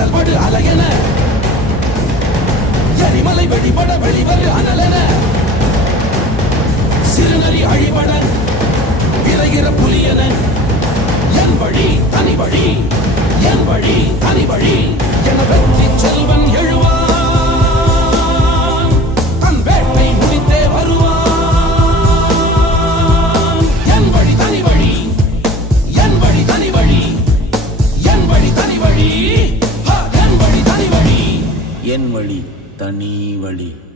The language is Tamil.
கடல் படு அலையென எரிமலை வெளிப்பட வெளிவரு அனலென சிறுநரி அழிபட விரைகிற புலியன என் வழி தனி வழி என் வழி தனி வழி என வெற்றி செல்வன் எழுவான் தன் வேட்டை முடித்தே வருவான் என் வழி தனி வழி என் வழி தனி வழி என் வழி தனி வழி என் வழி தனி வழி என் வழி தனி வழி.